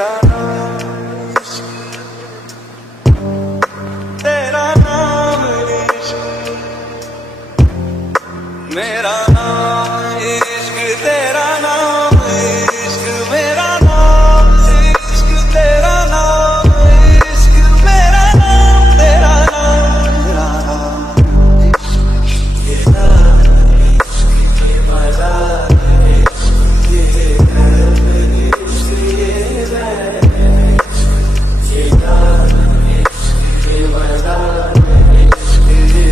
मेरा नाम तेरा नाम इश्क, मेरा नाम इश्क तेरा नाम इश्क, मेरा नाम इश्क तेरा नाम इश्क, मेरा नाम तेरा नाम तेरा नाम इश्क, ये नाम इश्क ये मजा इश्क, ये दर्द इश्क ये दर्द इश्क, ये नाम इश्क ये मजा इश्क, ये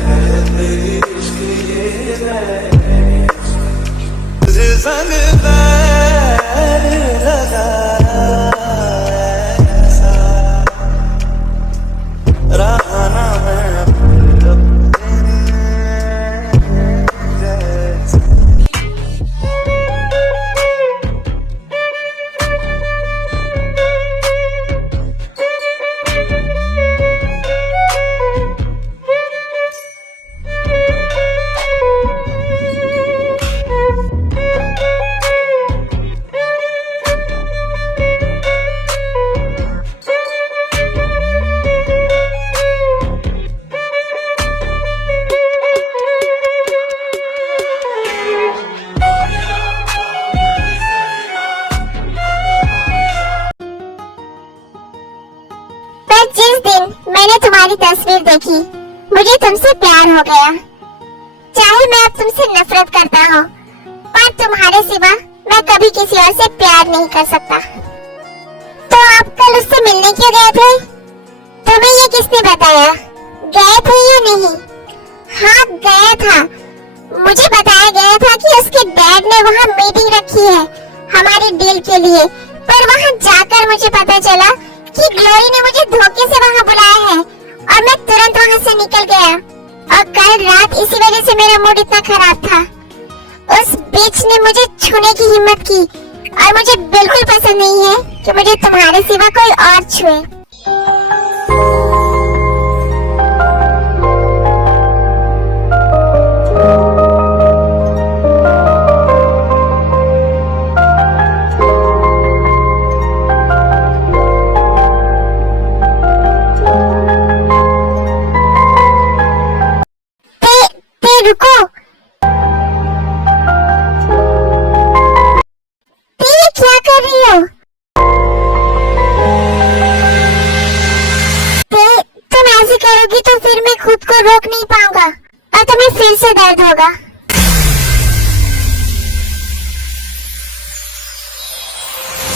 दर्द इश्क ये दर्द तुझे संग पैर लगाया ऐसा रहा ना मैं अपने जैसा। पर जिस दिन मैंने तुम्हारी तस्वीर देखी मुझे तुमसे प्यार हो गया। चाहे मैं अब तुमसे नफरत करता हूँ पर तुम्हारे सिवा मैं कभी किसी और से प्यार नहीं कर सकता। तो आप कल उससे मिलने क्यों गए थे? तुम्हें ये किसने बताया? गए थे या नहीं? हाँ गया था। मुझे बताया गया था कि उसके डैड ने वहाँ मीटिंग रखी है हमारी डील के लिए, पर वहाँ जाकर मुझे पता चला कि ग्लोरी ने मुझे धोखे से वहाँ बुलाया है और मैं तुरंत वहाँ से निकल गया। और कल रात इसी वजह से मेरा मूड इतना खराब था। उस बिच ने मुझे छूने की हिम्मत की और मुझे बिल्कुल पसंद नहीं है कि मुझे तुम्हारे सिवा कोई और छुए। रुको, ये क्या कर रही हो? तुम ऐसे करोगी तो फिर मैं खुद को रोक नहीं पाऊंगा और तुम्हें फिर से दर्द होगा।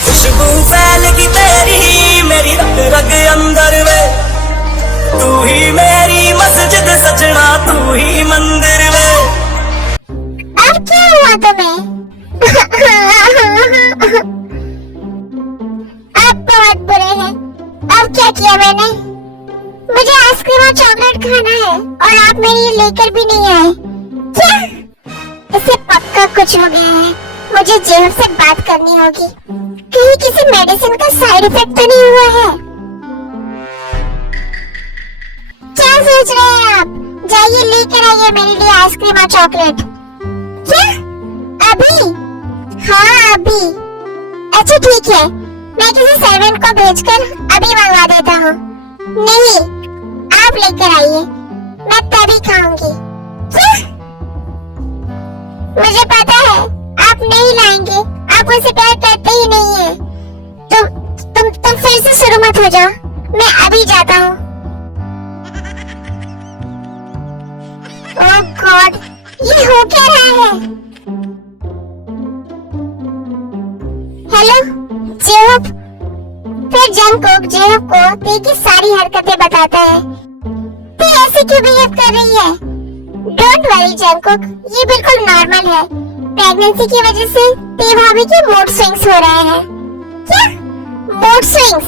खुशबू फैलगी तेरी मेरी रग रग अंदर में, तू ही मेरी मस्जिद सजना तू ही मंदिर में। अब क्या हुआ तुम्हें? अब बहुत बुरे हैं। अब क्या किया मैंने? मुझे आइसक्रीम और चॉकलेट खाना है और आप मेरे लिए लेकर भी नहीं आए। क्या? इसे पक्का कुछ हो गया है। मुझे जेब से बात करनी होगी। कहीं किसी मेडिसिन का साइड इफेक्ट तो नहीं हुआ है? क्या सोच रहे हैं आप? जाइए लेकर आइए मेरे लिए आइसक्रीम और चॉकलेट। क्या? अभी? हाँ अभी। अच्छा ठीक है, मैं किसी सर्वेंट को भेजकर अभी मंगवा देता हूँ। नहीं, आप लेकर आइए, मैं तभी खाऊंगी। क्या? मुझे पता है आप नहीं लाएंगे, आप मुझसे प्यार करते ही नहीं है। तुम फिर से शुरू मत हो जाओ, मैं अभी जाता हूँ। ओह गॉड, ये हो क्या रहा है? हेलो जेहूप। फिर जंगकुक जेहूप को ते की सारी हरकतें बताता है। ते ऐसे क्यों बिहेव कर रही है? डोंट वरी जंगकुक, ये बिल्कुल नॉर्मल है। प्रेगनेंसी की वजह से ते भाभी के मूड स्विंग्स हो रहे हैं। क्या? Mood swings?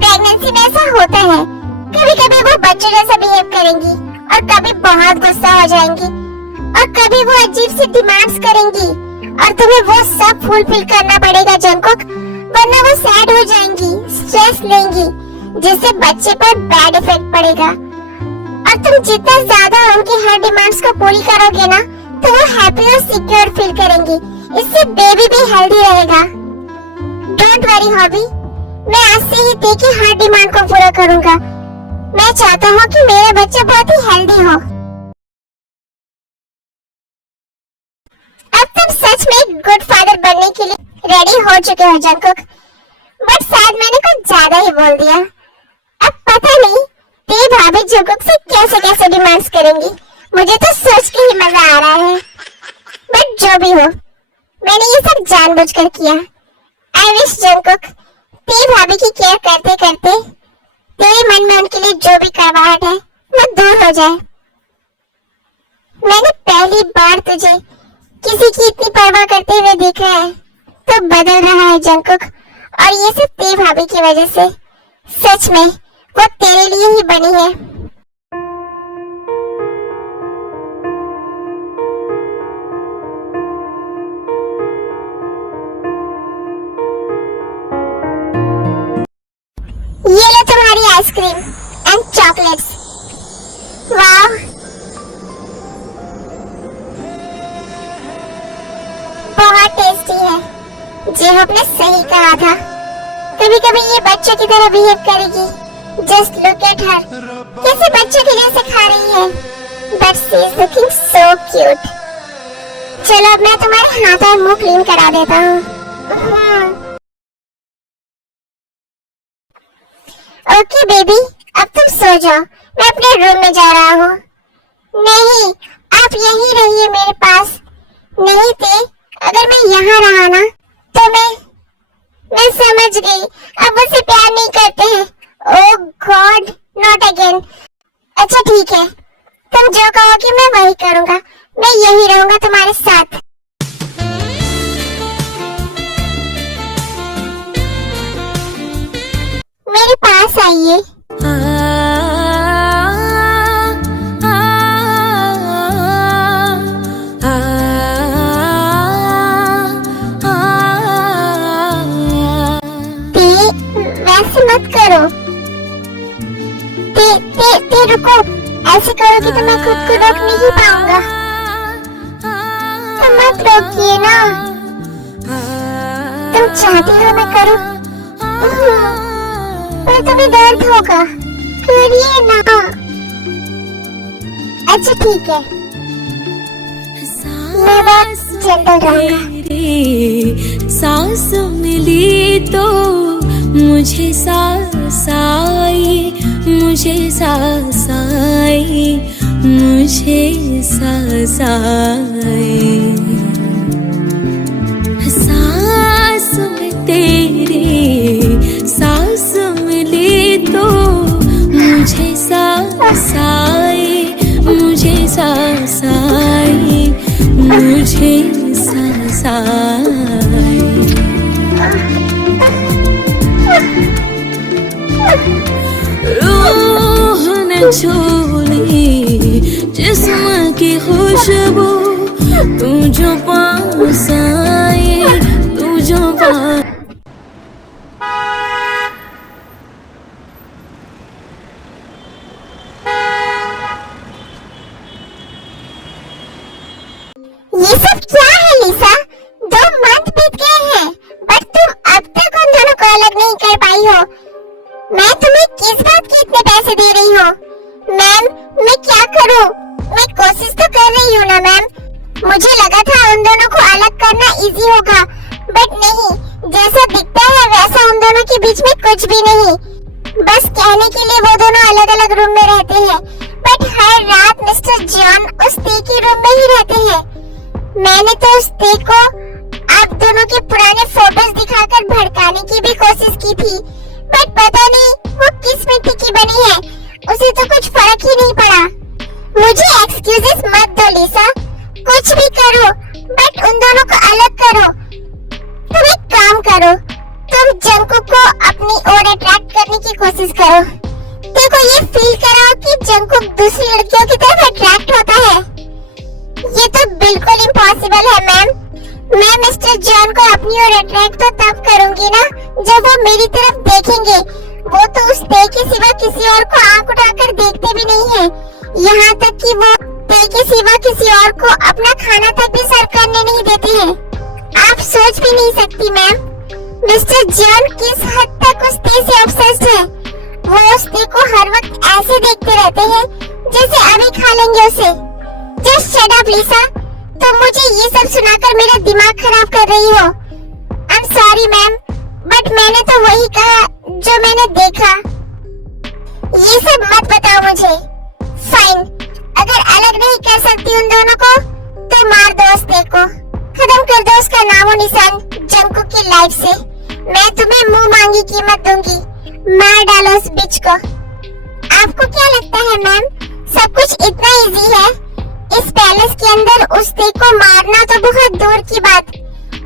प्रेगनेंसी में ऐसा होता है। कभी कभी वो बच्चे जैसा बिहेव करेंगी और कभी बहुत गुस्सा हो जाएंगी और कभी वो अजीब सी डिमांड्स करेंगी और तुम्हें वो सब फुलफिल करना पड़ेगा जंगकुक, वरना वो सैड हो जाएंगी, स्ट्रेस लेंगी, जिससे बच्चे पर बैड इफेक्ट पड़ेगा। और तुम जितना ज्यादा उनकी हर डिमांड्स को पूरी करोगे ना, तो वो हैप्पी और सिक्योर फील करेंगी। इससे बेबी भी हेल्दी रहेगा। डोंट वरी हॉबी, मैं आज से ही ते की हर डिमांड को पूरा करूंगा। मैं चाहता हूँ कि मेरा बच्चा बहुत ही हेल्दी हो। अब तुम सच में एक गुड फादर बनने के लिए रेडी हो चुके हो जंगकुक, बट शायद मैंने कुछ ज्यादा ही बोल दिया। अब पता नहीं ते भाभी जंगकुक से कैसे कैसे डिमांड्स करेंगी, मुझे तो सोच के ही मजा आ रहा है। बट जो भी हो, मैंने ये सब जानबूझकर किया। आई विश जंगकुक ते भाभी की केयर करते करते तेरे मन में उनके लिए जो भी कड़वाहट है वो दूर हो जाए। मैंने पहली बार तुझे किसी की इतनी परवाह करते हुए देखा है, तो बदल रहा है जंगकुक, और ये सब ते भाभी की वजह से। सच में वो तेरे लिए ही बनी है। ये लो तुम्हारी आइसक्रीम एंड चॉकलेट्स। वाह, बहुत टेस्टी है। जेहोप ने सही कहा था, कभी कभी ये बच्चों की तरह बिहेव करेगी। जस्ट लुक एट हर, कैसे बच्चों की जैसे खा रही है। But she is looking so cute. चलो अब मैं तुम्हारे हाथ और मुंह क्लीन करा देता हूँ। ओके बेबी, अब तुम सो जाओ, मैं अपने रूम में जा रहा हूँ। नहीं, आप यहीं रहिए मेरे पास। नहीं थे, अगर मैं यहाँ रहा ना तो मैं समझ गई, अब मुझसे प्यार नहीं करते हैं। ओह गॉड, नॉट अगेन। अच्छा ठीक है, तुम जो कहोगे मैं वही करूँगा। मैं यहीं रहूँगा तुम्हारे साथ। मेरे पास आइए। वैसे मत करो। ते रुको, ऐसे करोगी तो मैं खुद को रोक नहीं पाऊंगा। तो मत रोकिए ना। तुम चाहती हो मैं करूं, पर तुम्हें दर्द होगा, करिए ना। अच्छा ठीक है, मैं बहुत जेंटल रहूंगा। सांस मिली तो मुझे सांस आई, मुझे सांस आई, मुझे सांस आई। सांस में तेरे सांस मिली तो मुझे सांस आई, मुझे सांस आई, मुझे सांस आई। रूह ने छू ली जिस्म की खुशबू, तू जो पास आई, तू जो पास। ये सब क्या है लिसा? 2 मंथ बीत गए हैं, बट तुम अब तक उन दोनों को अलग नहीं कर पाई हो। मैं तुम्हें किस बात के इतने पैसे दे रही हूँ? मैम, मैं क्या करूँ? मैं कोशिश तो कर रही हूँ ना मैम। मुझे लगा था उन दोनों को अलग करना इजी होगा, बट नहीं, जैसा दिखता है वैसा उन दोनों के बीच में कुछ भी नहीं। बस कहने के लिए वो दोनों अलग अलग रूम में रहते हैं, बट हर रात मिस्टर जॉन उस ते के रूम में ही रहते हैं। मैंने तो उस ते को आप दोनों के पुराने फोटोज दिखाकर भड़काने की भी कोशिश की थी, बट पता नहीं वो किस मिट्टी की बनी है, उसे तो कुछ फर्क ही नहीं पड़ा। मुझे एक्सक्यूजेस मत दो लिसा, कुछ भी करो, बट उन दोनों को अलग करो। तुम एक काम करो, तुम जंगकुक को अपनी ओर अट्रैक्ट करने की कोशिश करो। देखो ये फील कराओ कि जंगकुक दूसरी लड़कियों की तरफ अट्रैक्ट होता है। ये तो बिल्कुल इम्पॉसिबल है मैम। मैं मिस्टर जॉन को अपनी ओर अट्रैक्ट तो तब करूंगी ना जब वो मेरी तरफ देखेंगे। वो तो उस ते के सिवा किसी और को आंख उठाकर देखते भी नहीं है। यहाँ तक कि वो ते के सिवा किसी और को अपना खाना तक भी सर्व करने नहीं देते हैं। आप सोच भी नहीं सकती मैम। मिस्टर जॉन किस हद तक उस टे से ऑब्सेस्ड है। वो उस टे को हर वक्त ऐसे देखते रहते हैं जैसे अभी खा लेंगे उसे। जस्ट शट अप लिसा, तुम मुझे ये सब सुनाकर मेरा दिमाग खराब कर रही हो। I am sorry ma'am, but मैंने तो वही कहा जो मैंने देखा। ये सब मत बताओ मुझे। फाइन, अगर अलग नहीं कर सकती उन दोनों को तो मार दो उस टे को, खत्म कर दो उसका नामो निशान जंकुक की लाइफ से। मैं तुम्हें मुंह मांगी कीमत दूंगी, मार डालो उस बिच को। आपको क्या लगता है मैम, सब कुछ इतना इजी है? इस पैलेस के अंदर उस टे को मारना तो बहुत दूर की बात,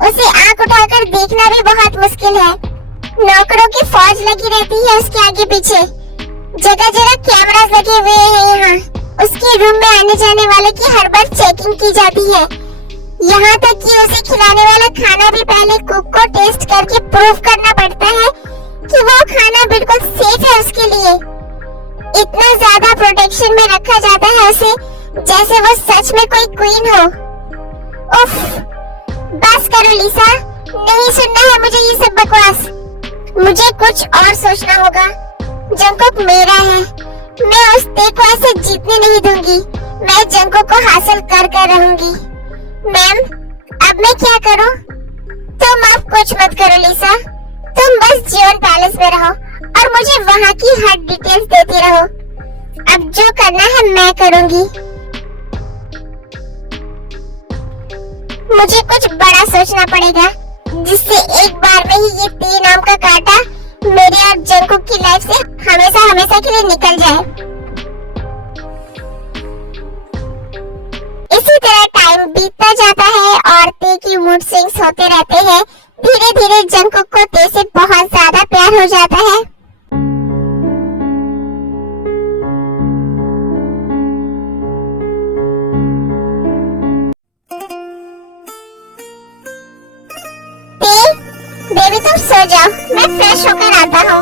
उसे आंख उठाकर देखना भी बहुत मुश्किल है। नौकरों की फौज लगी रहती है उसके आगे पीछे, जगह जगह कैमरास लगे हुए हैं यहाँ। उसके रूम में आने जाने वाले की हर बार चेकिंग की जाती है। यहाँ तक कि उसे खिलाने वाला खाना भी पहले कुक को टेस्ट करके प्रूव करना पड़ता है कि वो खाना बिल्कुल सेफ है उसके लिए। इतना ज्यादा प्रोटेक्शन में रखा जाता है उसे जैसे वो सच में कोई क्वीन हो। उफ, बस करो लिसा, नहीं सुनना है मुझे ये सब बकवास। मुझे कुछ और सोचना होगा। जंकुक मेरा है, मैं उस टे को ऐसे जीतने नहीं दूंगी। मैं जंकुक को हासिल कर कर रहूंगी। मैम, अब मैं क्या करूं? तुम अब कुछ मत करो लिसा, तुम बस जियोन पैलेस में रहो और मुझे वहां की हर डिटेल्स देती रहो। अब जो करना है मैं करूंगी। मुझे कुछ बड़ा सोचना पड़ेगा जिससे एक बार में ही ये टे नाम का कांटा मेरे और जंकुक की लाइफ से हमेशा हमेशा के लिए निकल जाए। इसी तरह टाइम बीतता जाता है और टे की मूड स्विंग्स होते रहते हैं। धीरे धीरे जंकुक को टे से बहुत ज्यादा प्यार हो जाता है। टे, बेबी तुम सो जाओ, मैं फ्रेश होकर आता हूँ।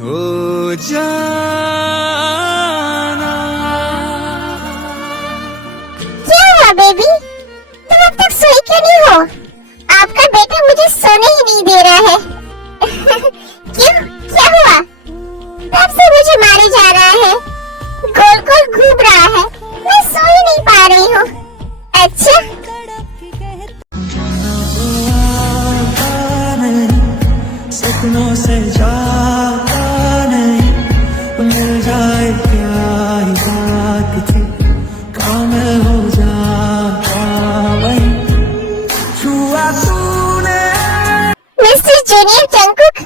ओ जाना, क्या हुआ बेबी, तुम अब तक सोई क्यों नहीं हो? आपका बेटा मुझे सोने ही नहीं दे रहा है। क्यों, क्या हुआ? तब से मुझे मारे जा रहा है, गोल गोल घूम रहा है, मैं सो ही नहीं पा रही हूँ। अच्छा, सपनों से जाता नहीं, मिल जाए क्या ही बात थी, काम हो जाता वही छुआ तूने। मिस्टर जूनियर जंकुक,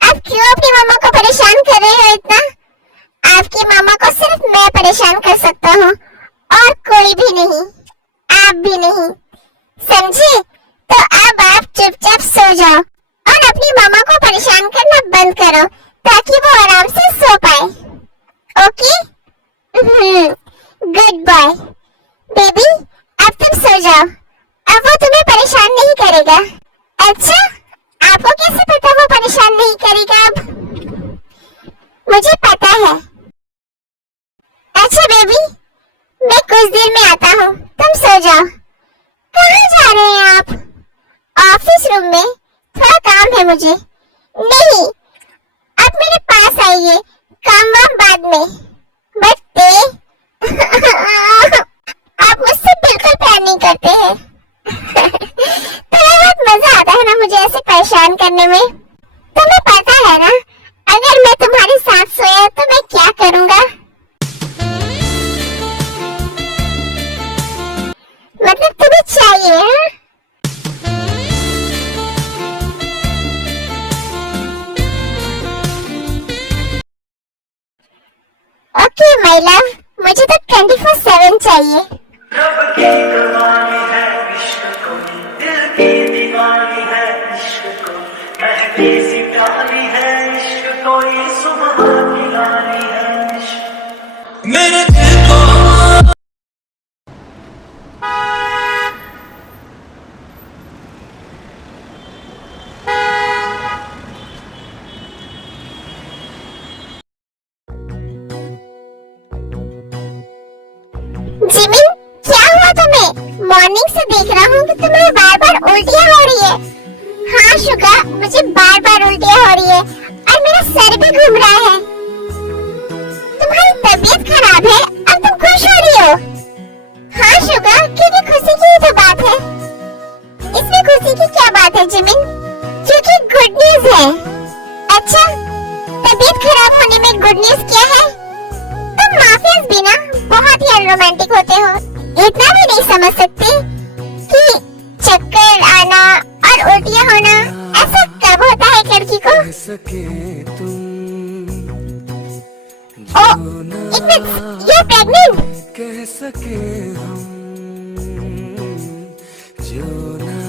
आप क्यों अपनी मामा को परेशान कर रहे हो इतना? आपकी मामा को सिर्फ मैं परेशान कर सकता हूँ और कोई भी नहीं, आप भी नहीं, समझे? तो अब आप चुपचाप सो जाओ और अपनी मामा को परेशान करना बंद करो ताकि वो आराम से सो पाए। ओके? Good boy. बेबी, अब तुम सो जाओ, अब वो तुम्हें परेशान नहीं करेगा। अच्छा, आपको कैसे पता वो परेशान नहीं करेगा अब? मुझे पता है। अच्छा बेबी, मैं कुछ देर में आता हूँ, तुम सो जाओ। कहाँ जा रहे हैं आप? ऑफिस रूम में, थोड़ा काम है मुझे। नहीं, आप मेरे पास आइए, काम वाम बाद में। बट आप मुझसे बिल्कुल प्यार नहीं करते हैं। तुम्हें बहुत मजा आता है ना मुझे ऐसे परेशान करने में। तुम्हें पता है ना, अगर मैं तुम्हारे साथ सोया तो मैं क्या करूँगा? मतलब तुम्हें चाहिए, हाँ? ओके माय लव, मुझे तो 24/7 चाहिए। रब की कमानी है इश्क को, दिल की दीवानी है इश्क को, महफिल सी प्यारी है इश्क को, ये सुबह की रानी है इश्क। मेरे दिल को जिमिन, क्या हुआ तुम्हें? मॉर्निंग से देख रहा हूँ कि तुम्हें बार बार उल्टियाँ हो रही है। हाँ शुगा, मुझे बार बार उल्टियाँ हो रही है और मेरा सर भी घूम रहा है। तुम्हारी तबीयत खराब है और तुम खुश हो रही हो। हाँ शुगा, क्योंकि खुशी की ही तो बात है। इसमें खुशी की क्या बात है जिमिन? क्योंकि गुड न्यूज है। अच्छा, तबीयत खराब होने में गुड न्यूज क्या है? तुम माफियाज भी ना बहुत ही अनरोमांटिक होते हो। इतना भी नहीं समझ सकते कि चक्कर आना और उल्टियाँ होना ऐसा कब होता है एक लड़की को? ओ, एक मिनट, you're pregnant? कह सके हम जो ना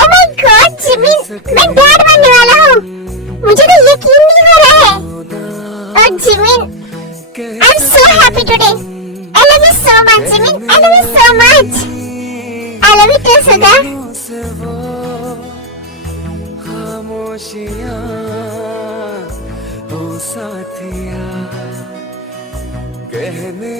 Oh my God, जिमिन, मैं डैड बनने वाला हूँ। मुझे तो यकीन नहीं हो रहा है। और Jimin, I'm so happy today. I love you so much, Jimin. I love you so much. I love you too, सुगा. से वो खामोशियाँ ओ साथिया कहने